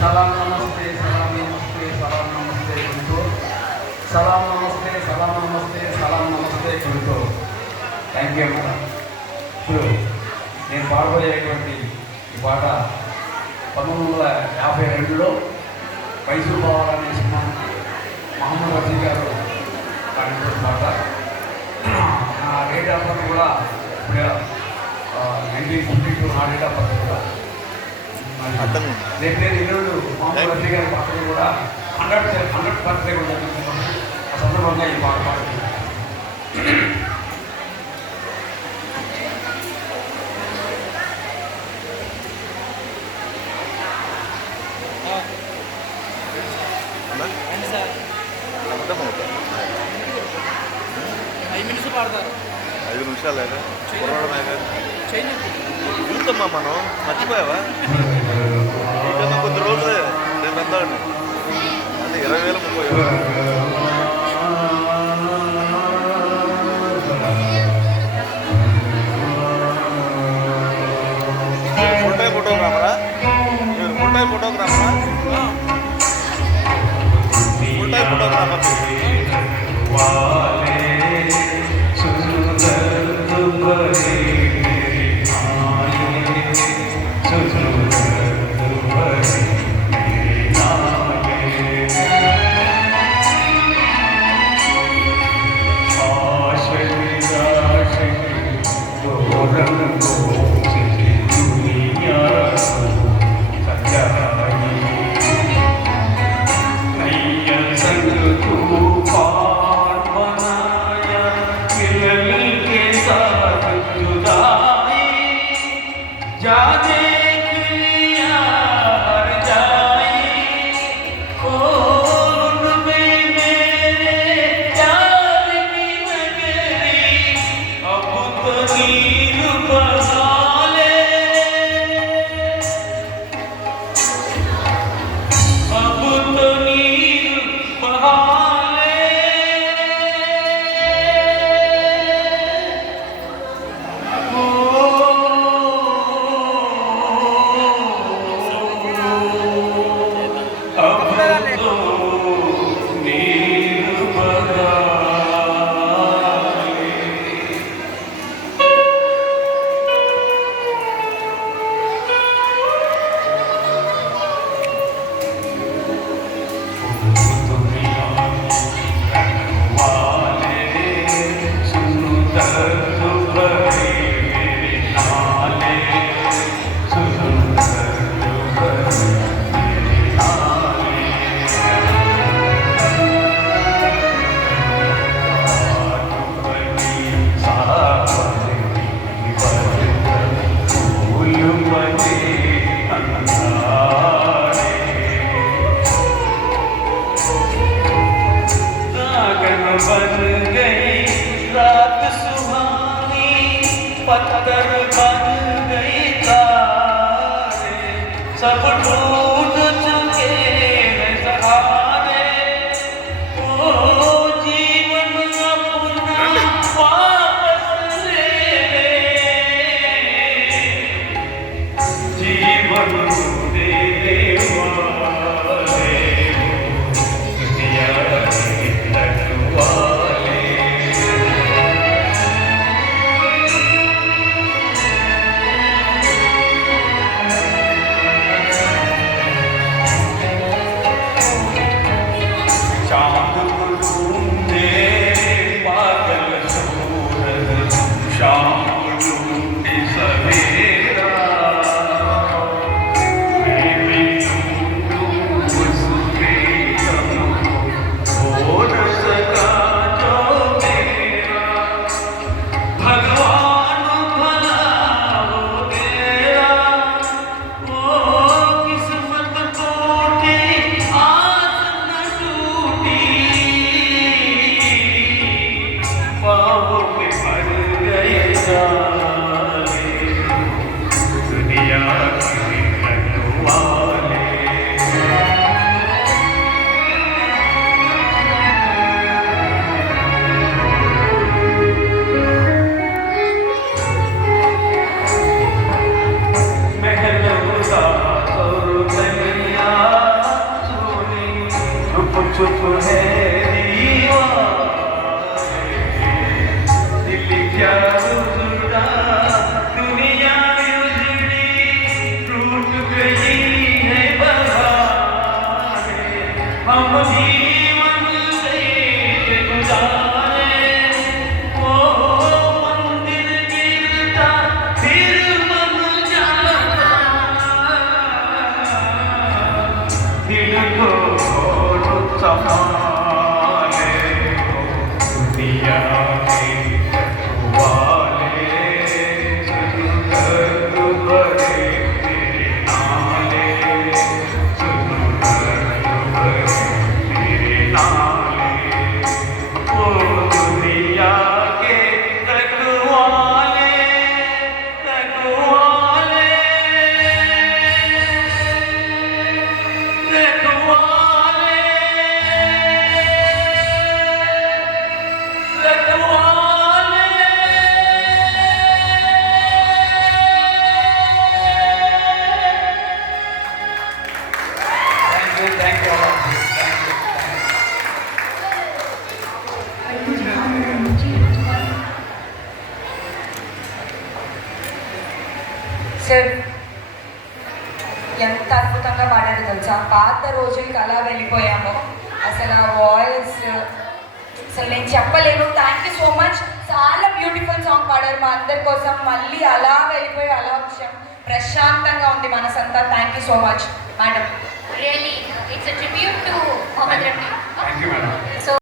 सलाम नमस्ते सलाम नमस्ते सलाम नमस्ते कुंटू सलाम नमस्ते सलाम नमस्ते सलाम नमस्ते कुंटू थैंक यू मैडम ఇప్పుడు నేను పాడబోయేటువంటి ఈ పాట 1952లో మైసూర్ బావర్ అనే సినిమా మహమ్మద్ రఫీ గారు పాడిన పాట. నా డేట్ ఆఫ్ బర్త్ కూడా ఇప్పుడు 1952 నా డేట్ ఆఫ్ బర్త్ కూడా రేపు ఈరోజు మహమ్మద్ రఫీ గారి పాటలు కూడా 100 బర్త్డే కూడా జరుగుతున్నాను. ఆ సందర్భంగా ఈ పాట పాడుతున్నాను. ఐదు నిమిషాలు చూద్దామా మనం మర్చిపోయావా? ఇంకా కొద్ది రోజులే నేను వెళ్తాను. అది 20,000 30,000 ఫుల్ టైం ఫోటోగ్రాఫరా? మీరు ఫుల్ టైం ఫోటోగ్రాఫరా? ఫుల్ టైం ఫోటోగ్రాఫర్ पत्थर बन गई तारे सब टूट चुके हैं सहारे ओ जीवन अपना वापस ले जीवन दे वाले दुनिया जीवन से गुजारे वो मंदिर गिरता फिर बन जाता दिल को संभाले दुनिया के वाले सुन बड़े तेरे नाले तेरे नाले ओ दुनिया के रखवाले रखवाले रखवाले रखवाले Thank you all of you. Sir ఎంత అద్భుతంగా పాడారు తెలుసా. పాత రోజులకి అలా వెళ్ళిపోయాము. అసలు ఆ వాయిస్ అసలు నేను చెప్పలేను. Thank you so much. చాలా బ్యూటిఫుల్ సాంగ్ పాడారు మా అందరి కోసం. మళ్ళీ అలా వెళ్ళిపోయి అలా వచ్చాం. ప్రశాంతంగా ఉంది మనసంతా. Thank you so much madam. Really, it's a tribute to Mohammed Rafi. Thank you, madam. So